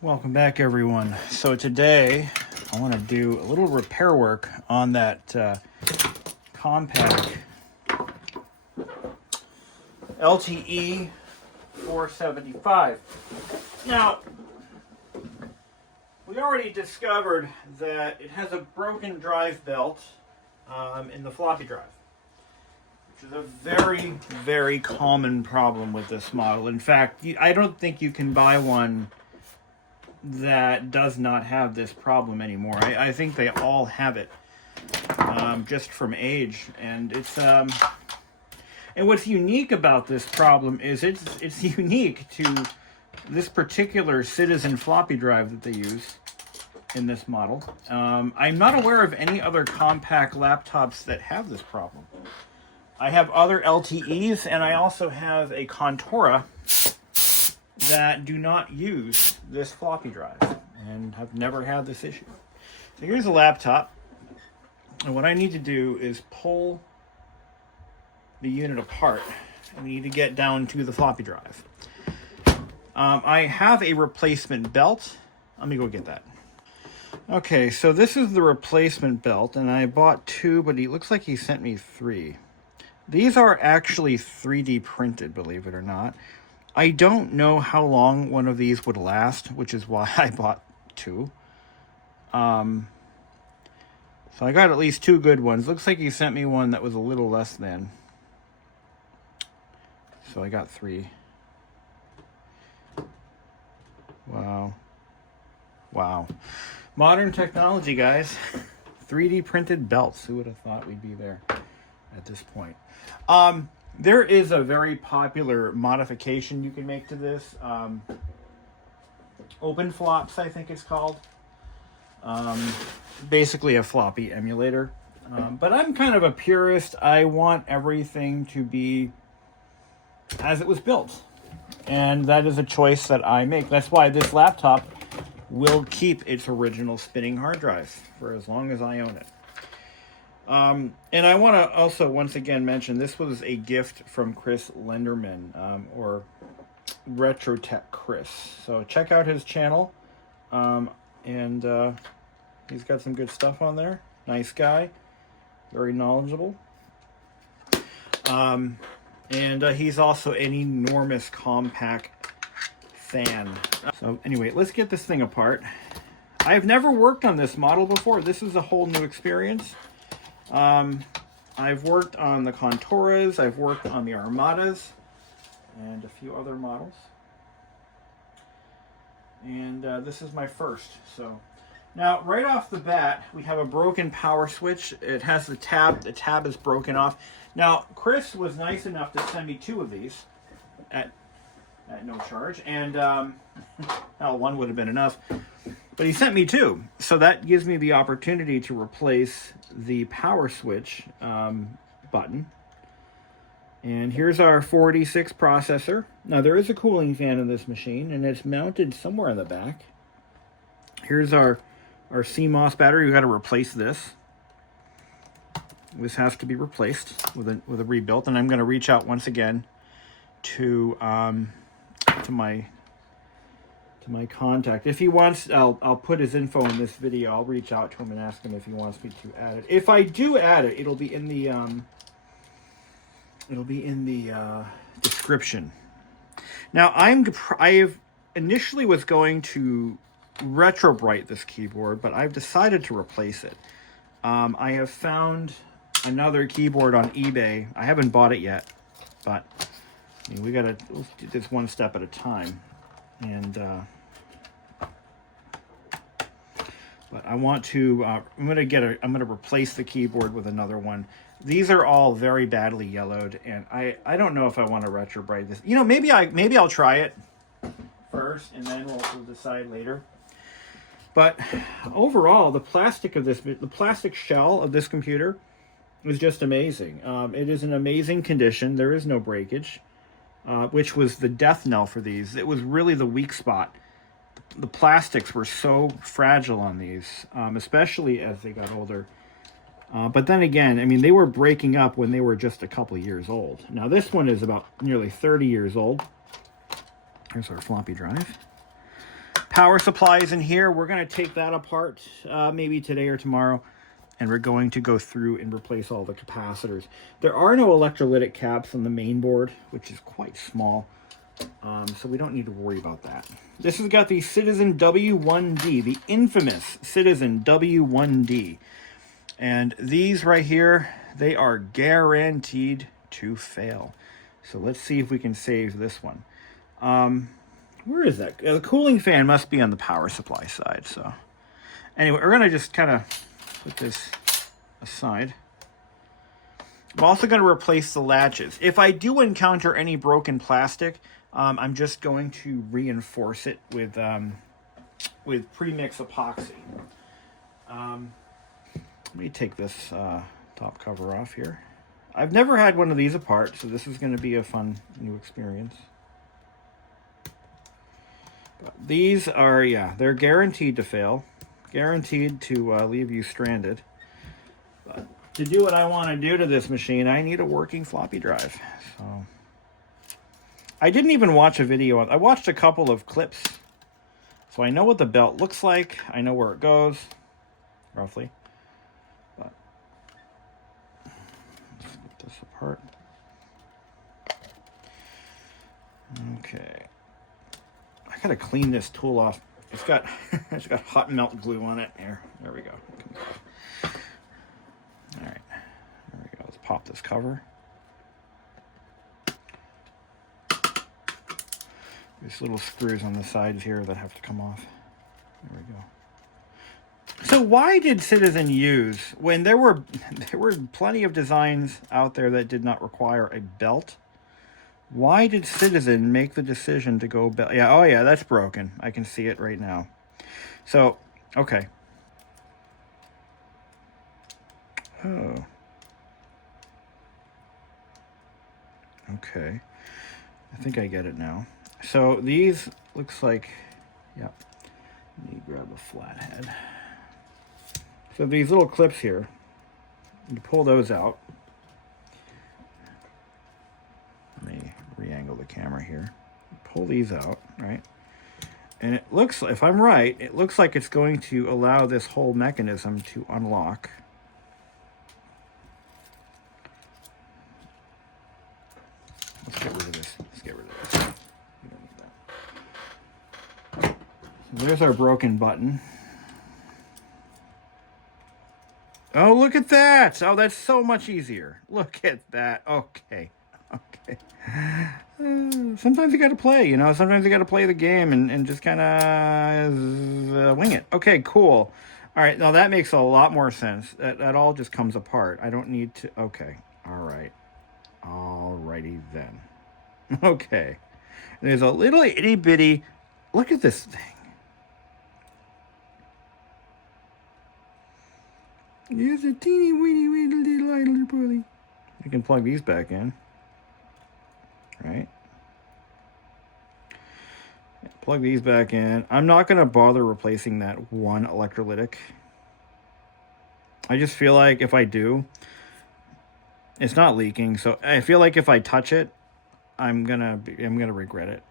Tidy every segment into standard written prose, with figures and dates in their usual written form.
Welcome back, everyone. So today I want to do a little repair work on that Compaq LTE 475. Now, we already discovered that it has a broken drive belt in the floppy drive, which is a very, very common problem with this model. In fact, I don't think you can buy one that does not have this problem anymore. I think they all have it, just from age. And it's and what's unique about this problem is it's unique to this particular Citizen floppy drive that they use in this model. I'm not aware of any other Compaq laptops that have this problem. I have other LTEs, and I also have a Contora that do not use this floppy drive and have never had this issue. So here's a laptop, and what I need to do is pull the unit apart. I need to get down to the floppy drive. I have a replacement belt. Let me go get that. Okay, so this is the replacement belt, and I bought two, but it looks like he sent me three. These are actually 3D printed, believe it or not. I don't know how long one of these would last, which is why I bought two. So I got at least two good ones. Looks like he sent me one that was a little less than. So I got three. Wow. Wow. Modern technology, guys. 3D printed belts. Who would have thought we'd be there at this point? There is a very popular modification you can make to this. Open Flops, I think it's called. Basically a floppy emulator. But I'm kind of a purist. I want everything to be as it was built. And that is a choice that I make. That's why this laptop will keep its original spinning hard drive for as long as I own it. And I want to also once again mention this was a gift from Chris Lenderman, or Retrotech Chris. So check out his channel, and he's got some good stuff on there. Nice guy, very knowledgeable, and he's also an enormous Compaq fan. So anyway, let's get this thing apart. I've never worked on this model before. This is a whole new experience. I've worked on the Contoras, I've worked on the Armadas, and a few other models. And this is my first. So now, right off the bat, we have a broken power switch. It has the tab. The tab is broken off. Now, Chris was nice enough to send me two of these at no charge. And, well, one would have been enough. But he sent me two, so that gives me the opportunity to replace the power switch button. And here's our 486 processor. Now there is a cooling fan in this machine, and it's mounted somewhere in the back. Here's our CMOS battery. We've got to replace this. This has to be replaced with a rebuilt, and I'm going to reach out once again to my contact. If he wants, I'll put his info in this video. I'll reach out to him and ask him if he wants me to add it. If I do add it, it'll be in the description. Now I initially was going to retrobrite this keyboard, but I've decided to replace it. I have found another keyboard on eBay. I haven't bought it yet, but I mean, let's do this one step at a time. And but I want to. I'm gonna replace the keyboard with another one. These are all very badly yellowed, and I don't know if I want to retrobrite this. You know, maybe I'll try it first, and then we'll decide later. But overall, the plastic shell of this computer is just amazing. It is in amazing condition. There is no breakage, which was the death knell for these. It was really the weak spot. The plastics were so fragile on these, especially as they got older. But then again, I mean, they were breaking up when they were just a couple of years old. Now this one is about nearly 30 years old. Here's our floppy drive. power supply is in here. We're going to take that apart maybe today or tomorrow, and we're going to go through and replace all the capacitors. There are no electrolytic caps on the main board, which is quite small, so we don't need to worry about that. This has got the Citizen W1D, the infamous Citizen W1D. And these right here, they are guaranteed to fail. So let's see if we can save this one. Where is that? The cooling fan must be on the power supply side. So anyway, we're going to just kind of put this aside. I'm also going to replace the latches. If I do encounter any broken plastic, I'm just going to reinforce it with pre-mix epoxy. Let me take this top cover off here. I've never had one of these apart, so this is going to be a fun new experience. But these are, yeah, they're guaranteed to fail. Guaranteed to leave you stranded. But to do what I want to do to this machine, I need a working floppy drive. So I didn't even watch a video. I watched a couple of clips. So I know what the belt looks like. I know where it goes, roughly. But let's get this apart. Okay. I gotta clean this tool off. It's got it's got hot melt glue on it. Here, there we go. All right, there we go. Let's pop this cover. There's little screws on the sides here that have to come off. There we go. So why did Citizen use, when there were plenty of designs out there that did not require a belt, why did Citizen make the decision to go belt? Yeah, oh yeah, that's broken. I can see it right now. So, okay. Oh. Okay. I think I get it now. So these looks like, yep. Let me grab a flathead. So these little clips here, you pull those out. Let me re-angle the camera here. Pull these out, right? And it looks, if I'm right, it looks like it's going to allow this whole mechanism to unlock. Let's get rid of this. Let's get rid of this. We don't need that. So there's our broken button. Oh, look at that. Oh, that's so much easier. Look at that. Okay. Okay. Sometimes you got to play, you know. Sometimes you got to play the game and just kind of wing it. Okay, cool. All right. Now that makes a lot more sense. That all just comes apart. I don't need to. Okay. All right. Alrighty then. Okay. There's a little itty bitty. Look at this thing. There's a teeny weeny little idler pulley. You can plug these back in. Right? Plug these back in. I'm not going to bother replacing that one electrolytic. I just feel like if I do, it's not leaking. So I feel like if I touch it, I'm gonna regret it.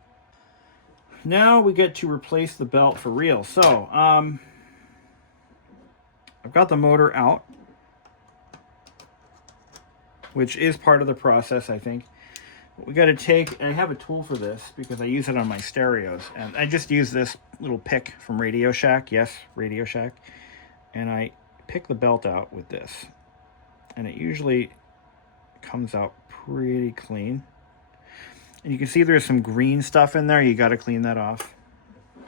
Now we get to replace the belt for real. So I've got the motor out, which is part of the process, I think. We got to take, and I have a tool for this because I use it on my stereos, and I just use this little pick from Radio Shack. Yes, Radio Shack. And I pick the belt out with this, and it usually comes out pretty clean. And you can see there's some green stuff in there. You got to clean that off.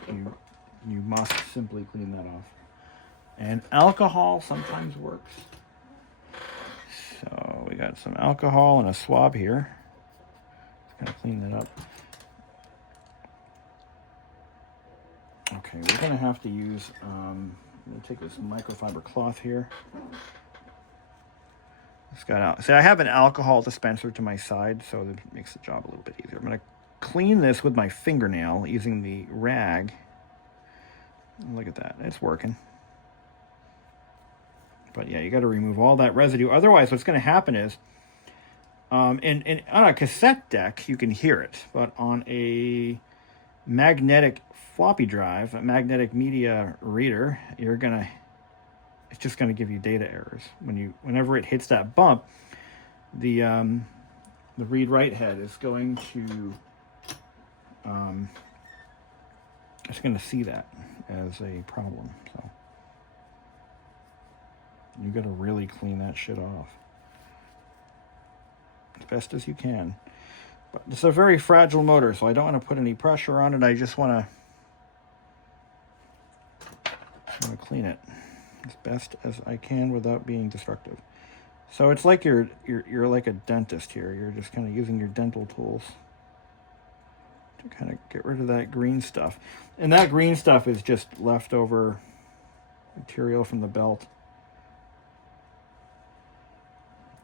You must simply clean that off. And alcohol sometimes works. So we got some alcohol and a swab here. Gotta clean that up. Okay, we're gonna have to use, I'm gonna take this microfiber cloth here. It's got out. See, I have an alcohol dispenser to my side, so that makes the job a little bit easier. I'm gonna clean this with my fingernail using the rag. Look at that, it's working. But yeah, you gotta remove all that residue. Otherwise, what's gonna happen is, and on a cassette deck, you can hear it, but on a magnetic floppy drive, a magnetic media reader, it's just gonna give you data errors. Whenever it hits that bump, the read-write head is going to it's going to see that as a problem. So you got to really clean that shit off as best as you can. But it's a very fragile motor, so I don't want to put any pressure on it. I just want to clean it as best as I can without being destructive. So it's like you're like a dentist here. You're just kind of using your dental tools to kind of get rid of that green stuff. And that green stuff is just leftover material from the belt.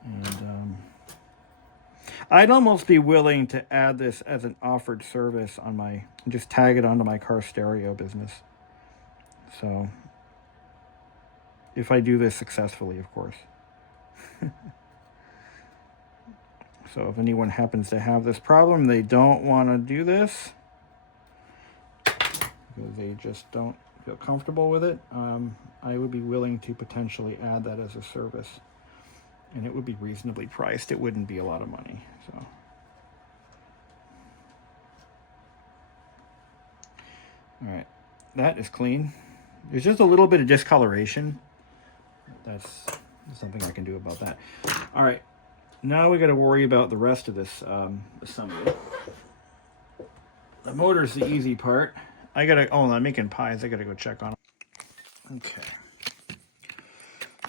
And I'd almost be willing to add this as an offered service on just tag it onto my car stereo business. So if I do this successfully, of course. So if anyone happens to have this problem, they don't want to do this because they just don't feel comfortable with it, I would be willing to potentially add that as a service, and it would be reasonably priced. It wouldn't be a lot of money. So all right, that is clean. There's just a little bit of discoloration. That's something I can do about that. All right, now we got to worry about the rest of this assembly. The motor's the easy part. I'm making pies. I gotta go check on them. Okay.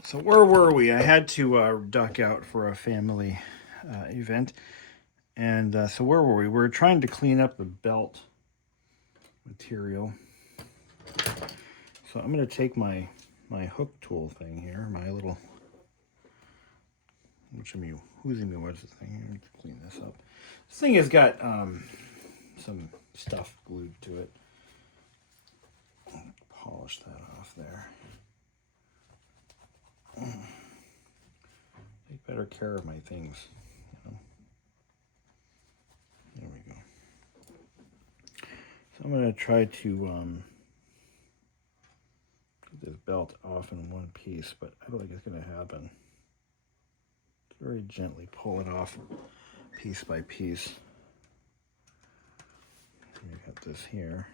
So where were we? I had to duck out for a family event. And so where were we? We were trying to clean up the belt material. So I'm gonna take my hook tool thing here, my little, what's this thing? Let me clean this up. This thing has got some stuff glued to it. Polish that off there. Take better care of my things, you know. There we go. So I'm going to try to get this belt off in one piece, but I don't think it's going to happen. Very gently pull it off piece by piece. We got this here.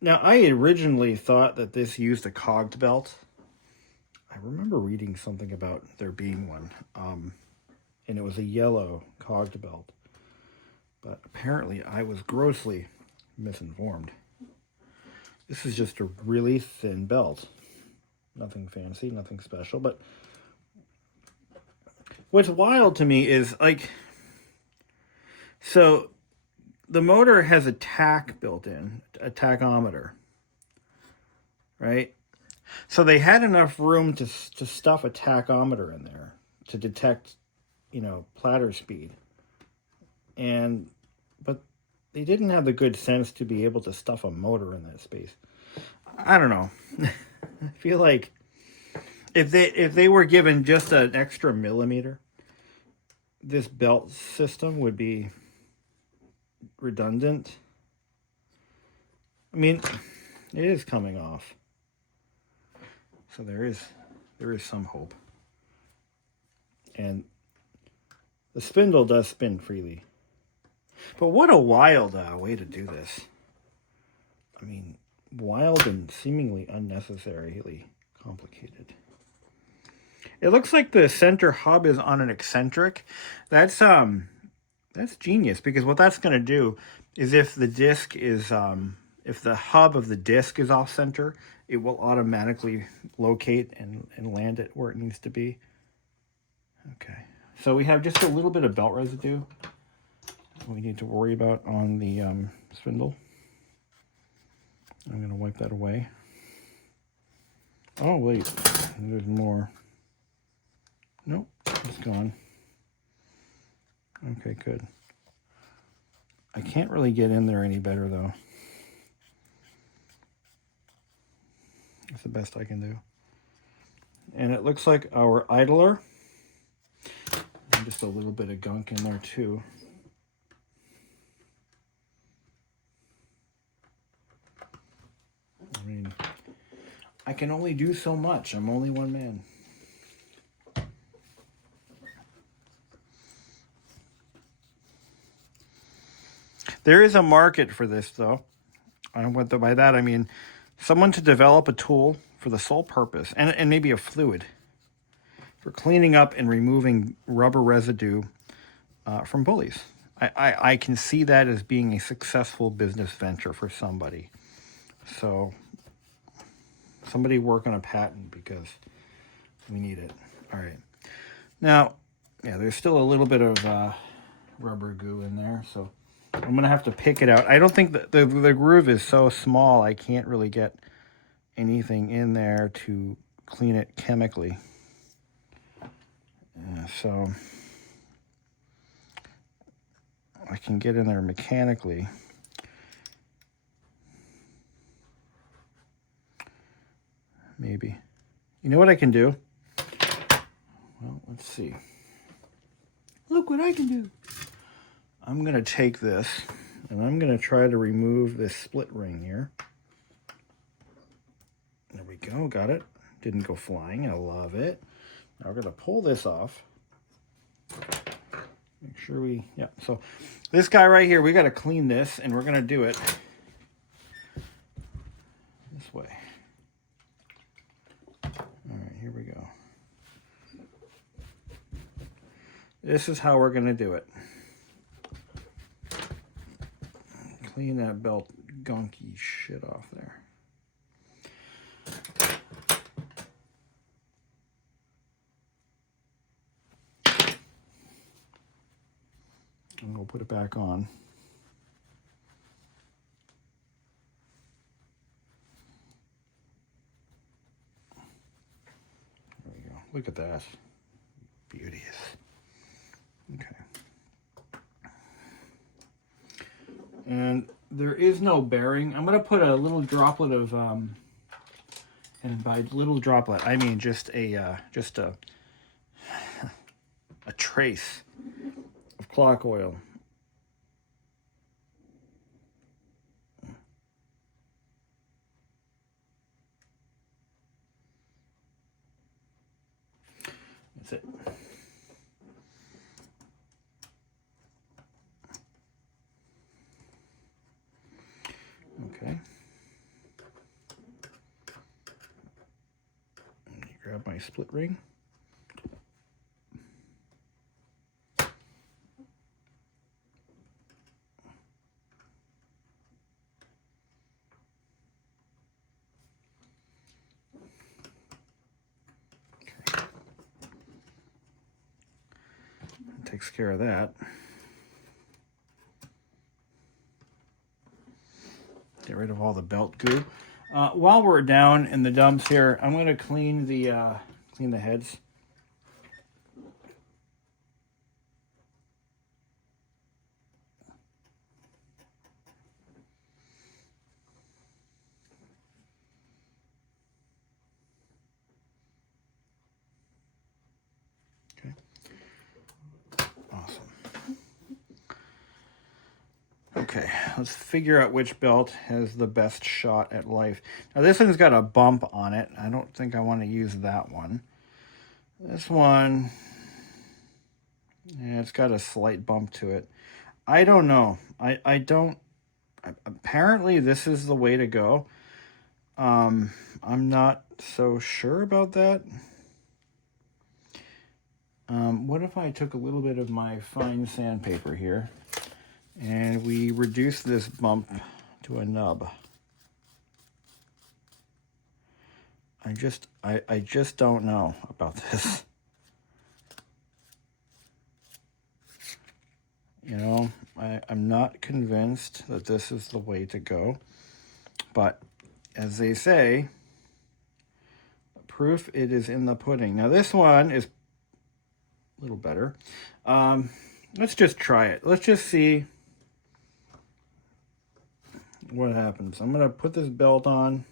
Now, I originally thought that this used a cogged belt. I remember reading something about there being one, and it was a yellow cogged belt. But apparently, I was grossly misinformed. This is just a really thin belt. Nothing fancy, nothing special, but what's wild to me is, like, so the motor has a tack built in, a tachometer, right? So they had enough room to stuff a tachometer in there to detect, platter speed. But they didn't have the good sense to be able to stuff a motor in that space. I don't know. I feel like if they were given just an extra millimeter, this belt system would be redundant. I mean, it is coming off, so there is some hope, and the spindle does spin freely. But what a wild way to do this. I mean, wild and seemingly unnecessarily complicated. It looks like the center hub is on an eccentric. That's genius, because what that's going to do is if the disc is, if the hub of the disc is off center, it will automatically locate and land it where it needs to be. Okay, so we have just a little bit of belt residue we need to worry about on the spindle. I'm going to wipe that away. Oh, wait, there's more. Nope, it's gone. Okay, good. I can't really get in there any better, though. That's the best I can do. And it looks like our idler. And just a little bit of gunk in there, too. I mean, I can only do so much. I'm only one man. There is a market for this, though. By that, I mean someone to develop a tool for the sole purpose, and maybe a fluid, for cleaning up and removing rubber residue from pulleys. I can see that as being a successful business venture for somebody. So somebody work on a patent because we need it. All right. Now, yeah, there's still a little bit of rubber goo in there, so I'm going to have to pick it out. I don't think that the groove is so small I can't really get anything in there to clean it chemically. So I can get in there mechanically. Maybe. You know what I can do? Well, let's see. Look what I can do. I'm going to take this and I'm going to try to remove this split ring here. There we go. Got it. Didn't go flying. I love it. Now we're going to pull this off. Make sure yeah. So this guy right here, we got to clean this, and we're going to do it this way. All right, here we go. This is how we're going to do it. Clean that belt gunky shit off there. And we'll put it back on. There we go. Look at that. Beauteous. Okay. And there is no bearing. I'm going to put a little droplet of, and by little droplet, I mean just a trace of clock oil. That's it. Okay. Grab my split ring. Takes care of that. Get rid of all the belt goo. While we're down in the dumps here, I'm going to clean the heads. Okay, let's figure out which belt has the best shot at life. Now this one's got a bump on it. I don't think I want to use that one. This one, yeah, it's got a slight bump to it. I don't know. Apparently this is the way to go. I'm not so sure about that. What if I took a little bit of my fine sandpaper here and we reduce this bump to a nub? I just don't know about this. You know, I'm not convinced that this is the way to go. But as they say, proof it is in the pudding. Now this one is a little better. Let's just try it. Let's just see what happens. I'm going to put this belt on.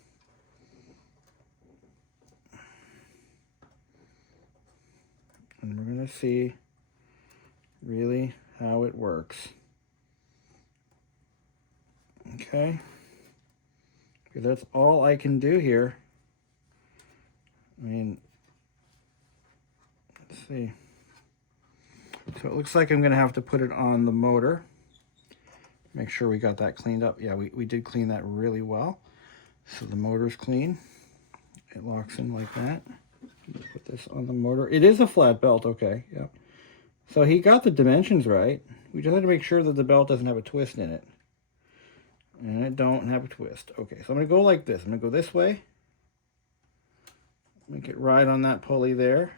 And we're going to see really how it works. Okay. because that's all I can do here. I mean, let's see. So it looks like I'm going to have to put it on the motor. Make sure we got that cleaned up. Yeah, we did clean that really well. So the motor's clean. It locks in like that. Put this on the motor. It is a flat belt, okay. Yep. So he got the dimensions right. We just have to make sure that the belt doesn't have a twist in it. And it don't have a twist. Okay, so I'm going to go like this. I'm going to go this way. Make it right on that pulley there.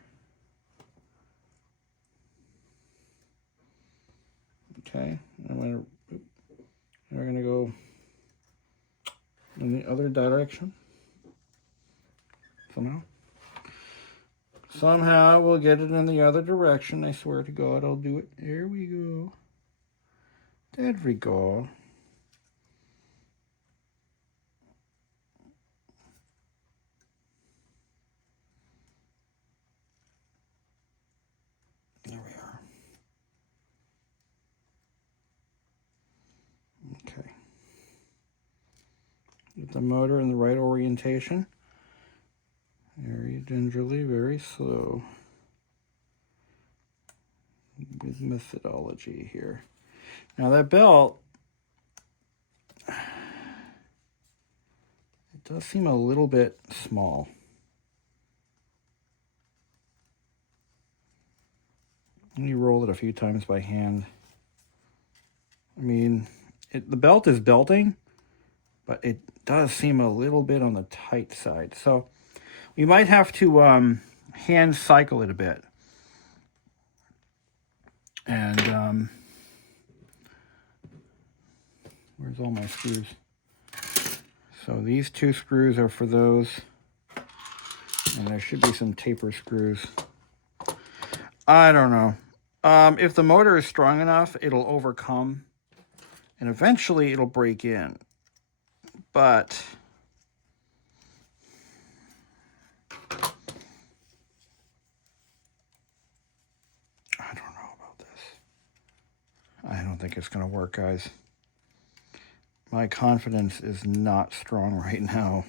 Okay, we're going to go in the other direction. Somehow we'll get it in the other direction. I swear to God, I'll do it. There we go. There we go. There we are. Okay. Get the motor in the right orientation. Very gingerly, very slow. With methodology here. Now that belt, it does seem a little bit small. Let me roll it a few times by hand. I mean, the belt is belting, but it does seem a little bit on the tight side. So we might have to hand cycle it a bit. And where's all my screws? So these two screws are for those. And there should be some taper screws. I don't know. If the motor is strong enough, it'll overcome. And eventually it'll break in. But I don't know about this. I don't think it's going to work, guys. My confidence is not strong right now.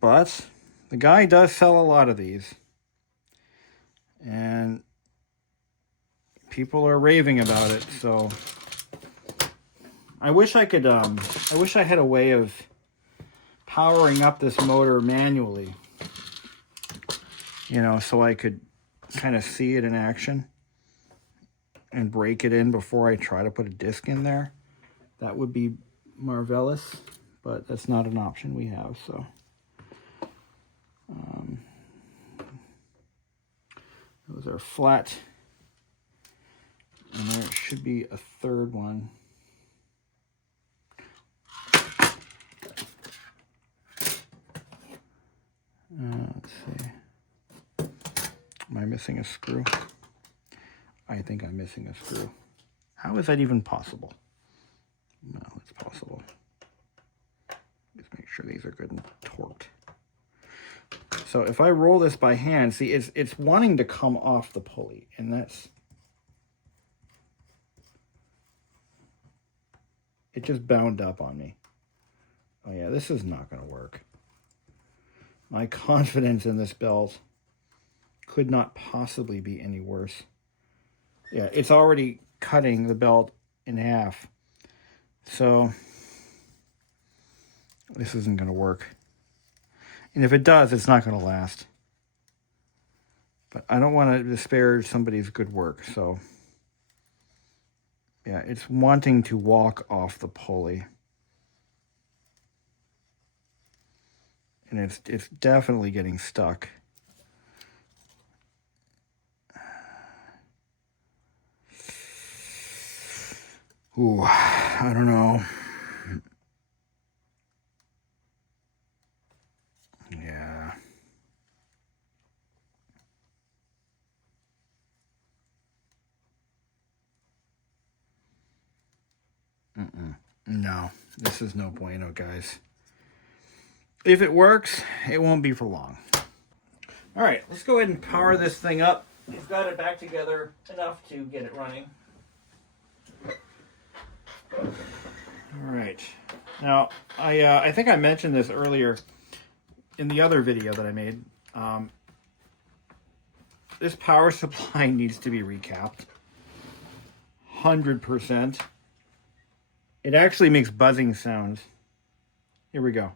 But the guy does sell a lot of these. And people are raving about it, so I wish I could I wish I had a way of powering up this motor manually, you know, so I could kind of see it in action and break it in before I try to put a disc in there. That would be marvelous, but that's not an option we have. So those are flat. And there should be a third one. Let's see. Am I missing a screw? I think I'm missing a screw. How is that even possible? No, it's possible. Just make sure these are good and torqued. So if I roll this by hand, see, it's wanting to come off the pulley, and that's... It just bound up on me. Oh yeah, this is not going to work. My confidence in this belt could not possibly be any worse. Yeah, it's already cutting the belt in half. So this isn't going to work. And if it does, it's not going to last. But I don't want to disparage somebody's good work, so... Yeah, it's wanting to walk off the pulley. And it's definitely getting stuck. Ooh, I don't know. Yeah. No, this is no bueno, guys. If it works, it won't be for long. All right, let's go ahead and power this thing up. We've got it back together enough to get it running. All right. Now, I think I mentioned this earlier in the other video that I made. This power supply needs to be recapped. 100%. It actually makes buzzing sounds. Here we go.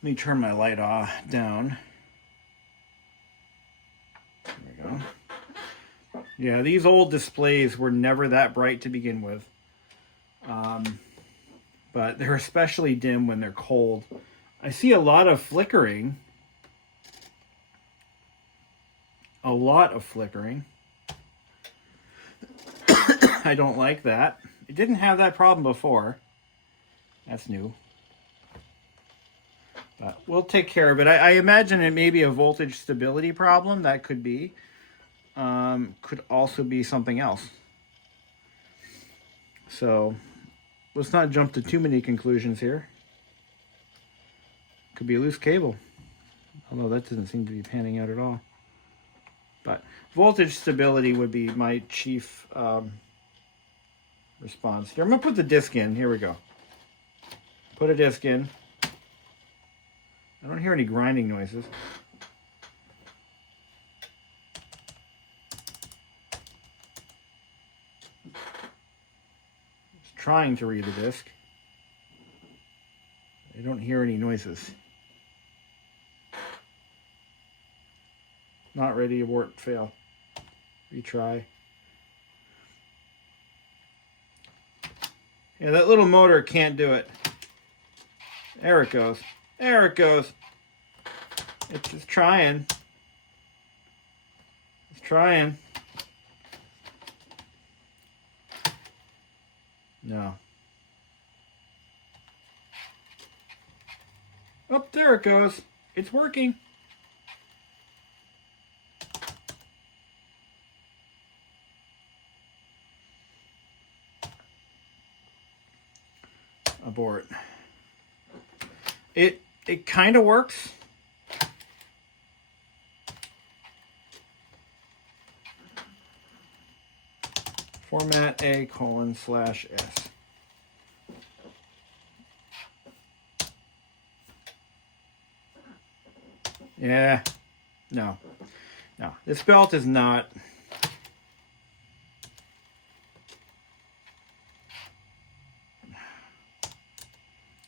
Let me turn my light off down. There we go. Yeah, these old displays were never that bright to begin with. But they're especially dim when they're cold. I see a lot of flickering. A lot of flickering. I don't like that. It didn't have that problem before. That's new. But we'll take care of it. I imagine it may be a voltage stability problem. That could be. Could also be something else. So let's not jump to too many conclusions here. Could be a loose cable. Although that doesn't seem to be panning out at all. But voltage stability would be my chief response. Here, I'm going to put the disc in. Here we go. Put a disc in. I don't hear any grinding noises. Just trying to read the disc. I don't hear any noises. Not ready, abort, fail. Retry. Yeah, that little motor can't do it. There it goes. There it goes. It's just trying. It's trying. No. Oh, there it goes. It's working. Abort. It kind of works. Format A:/S. Yeah. No. No. This belt is not.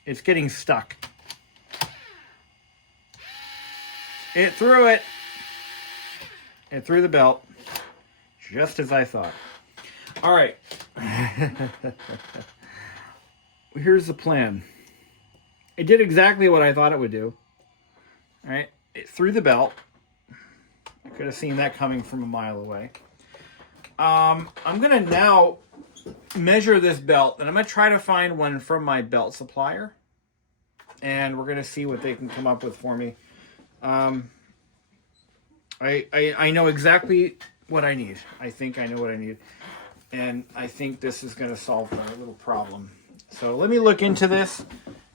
It's getting stuck. It threw it. It threw the belt. Just as I thought. All right. Here's the plan. It did exactly what I thought it would do. All right. It threw the belt. I could have seen that coming from a mile away. I'm going to now measure this belt, and I'm going to try to find one from my belt supplier. And we're going to see what they can come up with for me. I know exactly what I need. I think I know what I need. And I think this is going to solve my little problem. So let me look into this.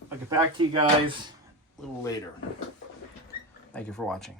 I'll get back to you guys a little later. Thank you for watching.